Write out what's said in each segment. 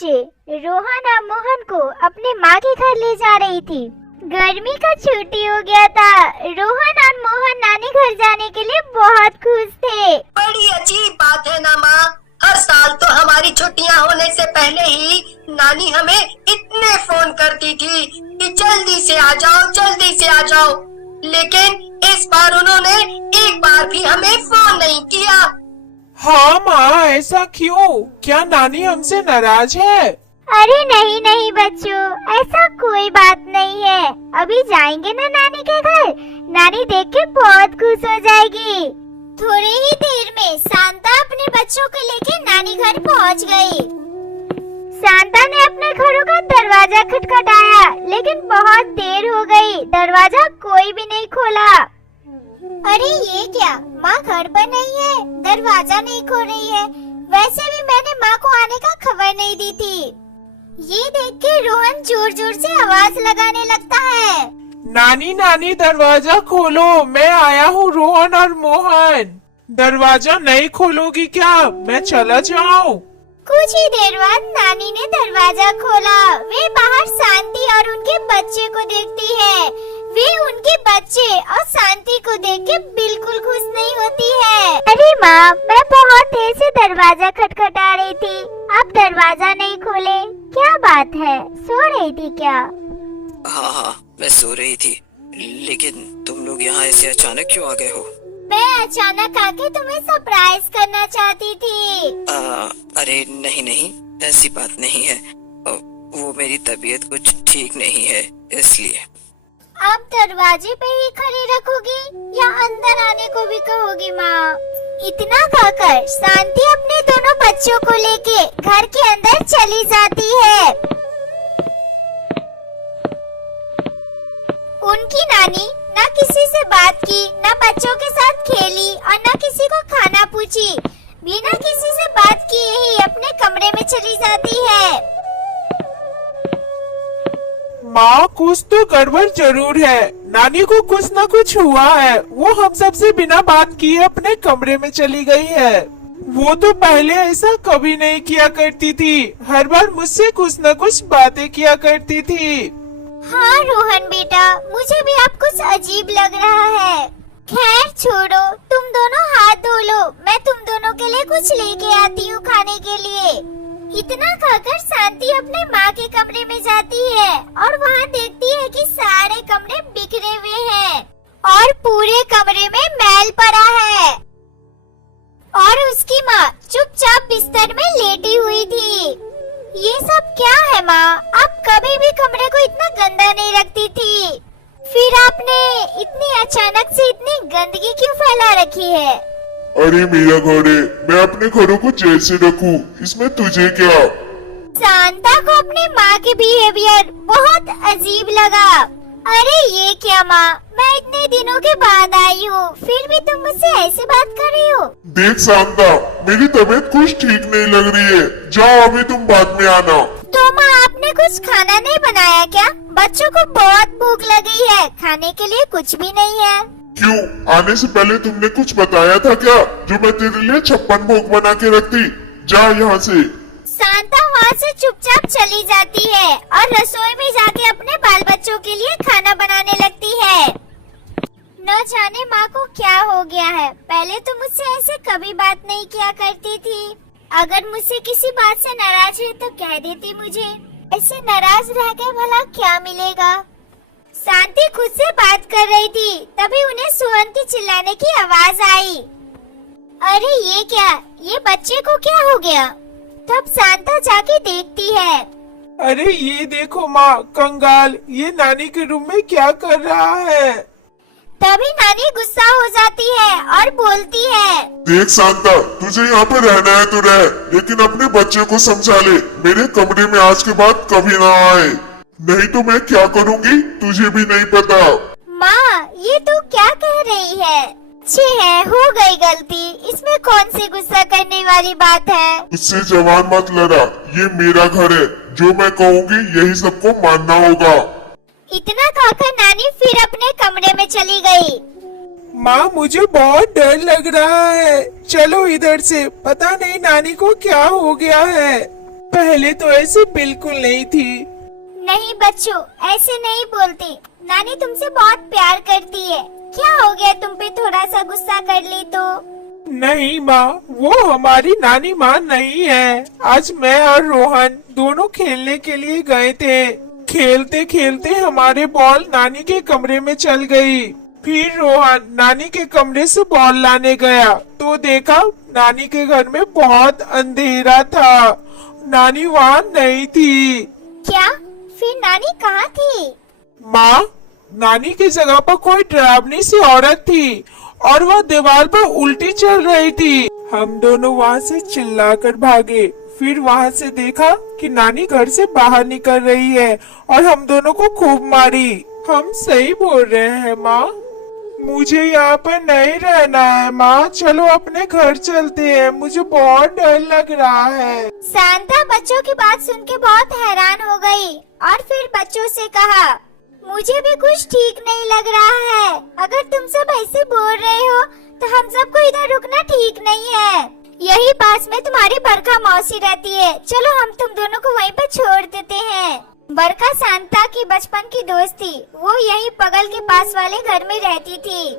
बच्चे रोहन और मोहन को अपने माँ के घर ले जा रही थी। गर्मी का छुट्टी हो गया था। रोहन और मोहन नानी घर जाने के लिए बहुत खुश थे। बड़ी अजीब बात है ना माँ, हर साल तो हमारी छुट्टियाँ होने से पहले ही नानी हमें इतने फोन करती थी कि जल्दी से आ जाओ, जल्दी से आ जाओ, लेकिन इस बार उन्होंने एक बार भी हमें फोन नहीं किया। हाँ माँ, ऐसा क्यों? क्या नानी हमसे नाराज है? अरे नहीं नहीं बच्चों, ऐसा कोई बात नहीं है। अभी जाएंगे ना नानी के घर, नानी देख के बहुत खुश हो जाएगी। थोड़ी ही देर में शांता अपने बच्चों को लेके नानी घर पहुंच गई। शांता ने अपने घरों का दरवाजा खटखटाया, लेकिन बहुत देर हो गई, दरवाजा कोई भी नहीं खोला। अरे ये क्या, माँ घर पर नहीं है, दरवाजा नहीं खोल रही है। वैसे भी मैंने माँ को आने का खबर नहीं दी थी। ये देख के रोहन जोर जोर से आवाज लगाने लगता है। नानी नानी दरवाजा खोलो, मैं आया हूँ रोहन और मोहन। दरवाजा नहीं खोलोगी क्या? मैं चला जाऊँ? कुछ ही देर बाद नानी ने दरवाजा खोला। वे बाहर शांति और उनके बच्चे को देखती है। वे उनके बच्चे और शांति को देख के बिल्कुल खुश नहीं होती है। अरे माँ, मैं बहुत देर से दरवाजा खटखटा रही थी, आप दरवाजा नहीं खोले, क्या बात है, सो रही थी क्या? हाँ, मैं सो रही थी, लेकिन तुम लोग यहाँ ऐसे अचानक क्यों आ गए हो? मैं अचानक आके तुम्हें सरप्राइज करना चाहती थी। अरे नहीं नहीं, ऐसी बात नहीं है, वो मेरी तबीयत कुछ ठीक नहीं है, इसलिए। आप दरवाजे पे ही खड़ी रखोगी या अंदर आने को भी कहोगी माँ? इतना कहकर शांति अपने दोनों बच्चों को लेके घर के अंदर चली जाती है। उनकी नानी न किसी से बात की, न बच्चों के साथ खेली और न किसी को खाना पूछी। बिना किसी से बात किए ही अपने कमरे में चली जाती है। माँ, कुछ तो गड़बड़ जरूर है। नानी को कुछ न कुछ हुआ है। वो हम सबसे बिना बात किए अपने कमरे में चली गई है। वो तो पहले ऐसा कभी नहीं किया करती थी, हर बार मुझसे कुछ न कुछ बातें किया करती थी। हाँ रोहन बेटा, मुझे भी आप कुछ अजीब लग रहा है। खैर छोड़ो, तुम दोनों हाथ धो लो, मैं तुम दोनों के लिए कुछ लेके आती हूँ खाने के लिए। इतना खाकर शांति अपने माँ के कमरे में जाती है और वहाँ देखती है कि सारे कमरे बिखरे हुए हैं और पूरे कमरे में मैल पड़ा है और उसकी माँ चुपचाप बिस्तर में लेटी हुई थी। ये सब क्या है माँ? आप कभी भी कमरे को इतना गंदा नहीं रखती थी, फिर आपने इतनी अचानक से इतनी गंदगी क्यों फैला रखी है? अरे मेरा घर है, मैं अपने घरों को जैसे रखूं, इसमें तुझे क्या? शांता को अपनी माँ के बिहेवियर बहुत अजीब लगा। अरे ये क्या माँ, मैं इतने दिनों के बाद आई हूँ, फिर भी तुम मुझसे ऐसे बात कर रही हो? देख शांता, मेरी तबीयत कुछ ठीक नहीं लग रही है, जाओ अभी तुम बाद में आना। तो माँ, आपने कुछ खाना नहीं बनाया क्या? बच्चों को बहुत भूख लगी है, खाने के लिए कुछ भी नहीं है। क्यों, आने से पहले तुमने कुछ बताया था क्या, जो मैं तेरे लिए 56 भोग बना के रखती? जा यहाँ से। शांता वहाँ से चुपचाप चली जाती है और रसोई में जाके अपने बाल बच्चों के लिए खाना बनाने लगती है। न जाने माँ को क्या हो गया है, पहले तो मुझसे ऐसे कभी बात नहीं किया करती थी। अगर मुझसे किसी बात से नाराज है तो कह देती मुझे, ऐसे नाराज रह के भला क्या मिलेगा? शांति खुद से बात कर रही थी, तभी उन्हें सोहन की चिल्लाने की आवाज आई। अरे ये क्या, ये बच्चे को क्या हो गया? तब शांता जाके देखती है। अरे ये देखो माँ, कंगाल ये नानी के रूम में क्या कर रहा है? तभी नानी गुस्सा हो जाती है और बोलती है, देख शांता, तुझे यहाँ पे रहना है तो रह, लेकिन अपने बच्चे को समझा ले, मेरे कमरे में आज के बाद कभी ना आए, नहीं तो मैं क्या करूँगी तुझे भी नहीं पता। माँ, ये तू क्या कह रही है? अच्छी है, हो गई गलती, इसमें कौन सी गुस्सा करने वाली बात है? उससे जवान मत लड़ा, ये मेरा घर है, जो मैं कहूँगी यही सबको मानना होगा। इतना कहकर नानी फिर अपने कमरे में चली गई। माँ, मुझे बहुत डर लग रहा है, चलो इधर से, पता नहीं नानी को क्या हो गया है। पहले तो ऐसी बिल्कुल नहीं थी। नहीं बच्चों, ऐसे नहीं बोलते। नानी तुमसे बहुत प्यार करती है। क्या हो गया, तुम पे थोड़ा सा गुस्सा कर ली तो? नहीं माँ, वो हमारी नानी माँ नहीं है। आज मैं और रोहन दोनों खेलने के लिए गए थे। खेलते खेलते हमारे बॉल नानी के कमरे में चल गई। फिर रोहन नानी के कमरे से बॉल लाने गया तो देखा नानी के घर में बहुत अंधेरा था। नानी वहाँ नहीं थी। क्या? फिर नानी कहाँ थी? माँ, नानी की जगह पर कोई डरावनी सी औरत थी और वह दीवार पर उल्टी चल रही थी। हम दोनों वहाँ से चिल्लाकर भागे। फिर वहाँ से देखा कि नानी घर से बाहर निकल रही है और हम दोनों को खूब मारी। हम सही बोल रहे हैं माँ। मुझे यहाँ पर नहीं रहना है माँ, चलो अपने घर चलते हैं, मुझे बहुत डर लग रहा है। सांता बच्चों की बात सुन के बहुत हैरान हो गई और फिर बच्चों से कहा, मुझे भी कुछ ठीक नहीं लग रहा है। अगर तुम सब ऐसे बोल रहे हो तो हम सबको इधर रुकना ठीक नहीं है। यही पास में तुम्हारी बरखा मौसी रहती है, चलो हम तुम दोनों को वहीं पर छोड़ देते हैं। बरखा सांता की बचपन की दोस्त थी। वो यही बगल के पास वाले घर में रहती थी।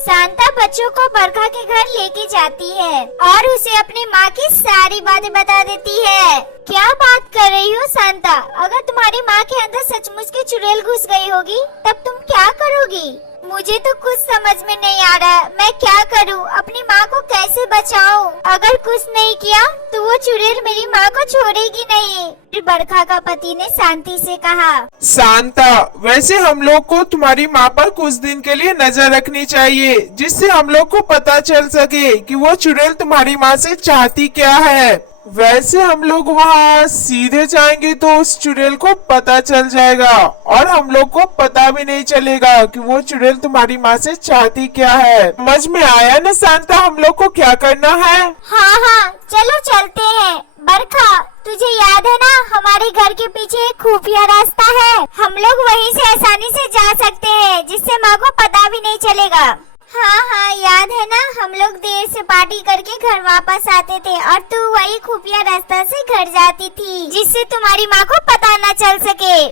सांता बच्चों को बरखा के घर लेके जाती है और उसे अपनी माँ की सारी बातें बता देती है। क्या बात कर रही हो सांता? अगर तुम्हारी माँ के अंदर सचमुच की चुड़ैल घुस गई होगी तब तुम क्या करोगी? मुझे तो कुछ समझ में नहीं आ रहा, मैं क्या करूँ? अपनी माँ को कैसे बचाऊँ? अगर कुछ नहीं किया तो वो चुड़ैल मेरी माँ को छोड़ेगी नहीं। फिर बरखा का पति ने शांति से कहा, सांता, वैसे हम लोग को तुम्हारी माँ पर कुछ दिन के लिए नजर रखनी चाहिए, जिससे हम लोग को पता चल सके कि वो चुड़ैल तुम्हारी माँ से चाहती क्या है। वैसे हम लोग वहाँ सीधे जाएंगे तो उस चुड़ैल को पता चल जाएगा और हम लोग को पता भी नहीं चलेगा कि वो चुड़ैल तुम्हारी माँ से चाहती क्या है। समझ में आया ना सांता, हम लोग को क्या करना है? हाँ हाँ, चलो चलते हैं। बरखा, तुझे याद है ना हमारे घर के पीछे एक खुफिया रास्ता है, हम लोग वहीं से आसानी से जा सकते हैं, जिससे माँ को पता भी नहीं चलेगा। हाँ हाँ, याद है ना, हम लोग देर से पार्टी करके घर वापस आते थे और तू वही खुफिया रास्ता से घर जाती थी, जिससे तुम्हारी माँ को पता न चल सके।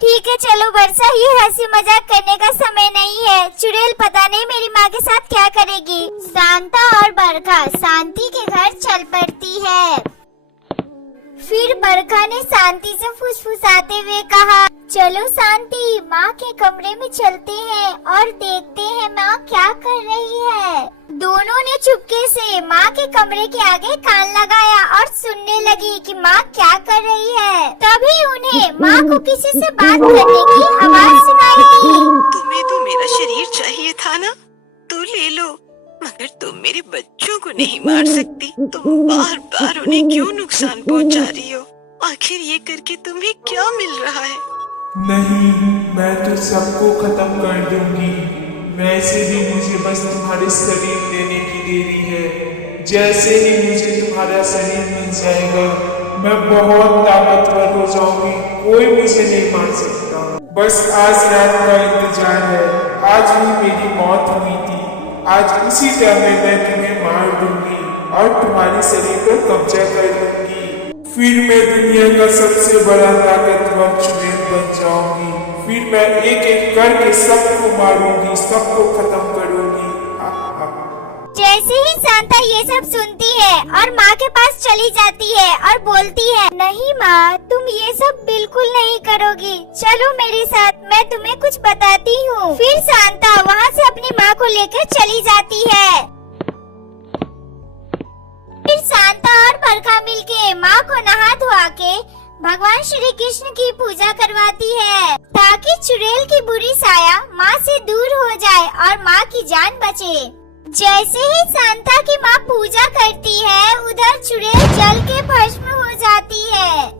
ठीक है, चलो वर्षा, ये हंसी मजाक करने का समय नहीं है। चुड़ैल पता नहीं मेरी माँ के साथ क्या करेगी। सांता और बरखा शांति के घर चल पड़ती है। फिर बरखा ने शांति से फुसफुसाते हुए कहा, चलो शांति, माँ के कमरे में चलते हैं और देखते हैं माँ क्या कर रही है। दोनों ने चुपके से माँ के कमरे के आगे कान लगाया और सुनने लगी कि माँ क्या कर रही है। तभी उन्हें माँ को किसी से बात करने की आवाज सुनाई दी। तुम्हें तो मेरा शरीर चाहिए था ना, तो ले लो, मगर तुम मेरे बच्चों को नहीं मार सकती। तुम बार बार उन्हें क्यों नुकसान पहुंचा रही हो? आखिर ये करके तुम्हें क्या मिल रहा है? नहीं, मैं तो सबको खत्म कर दूंगी। वैसे भी मुझे बस तुम्हारे शरीर देने की देरी है। जैसे ही मुझे तुम्हारा शरीर मिल जाएगा मैं बहुत ताकतवर हो जाऊंगी, कोई मुझे नहीं मार सकता। बस आज रात का इंतजार है। आज भी मेरी मौत हुई थी, आज उसी टाइम में मैं तुम्हें मार दूंगी और तुम्हारे शरीर पर कब्जा कर लूंगी। फिर मैं दुनिया का सबसे बड़ा ताकतवर चुड़ैल बन जाऊंगी। फिर मैं एक एक करके सबको मारूंगी, सबको खत्म करूंगी। जैसे ही सांता ये सब सुनती है और माँ के पास चली जाती है और बोलती है, नहीं माँ, तुम ये सब बिल्कुल नहीं करोगी, चलो मेरे साथ, मैं तुम्हें कुछ बताती हूँ। फिर सांता वहाँ से अपनी माँ को लेकर चली जाती है। फिर सांता और बरखा मिलके माँ को नहा धोआ के भगवान श्री कृष्ण की पूजा करवाती है, ताकि चुड़ैल की बुरी साया माँ से दूर हो जाए और माँ की जान बचे। जैसे ही सांता की माँ पूजा करती है, उधर चुड़ैल जल के भस्म हो जाती है।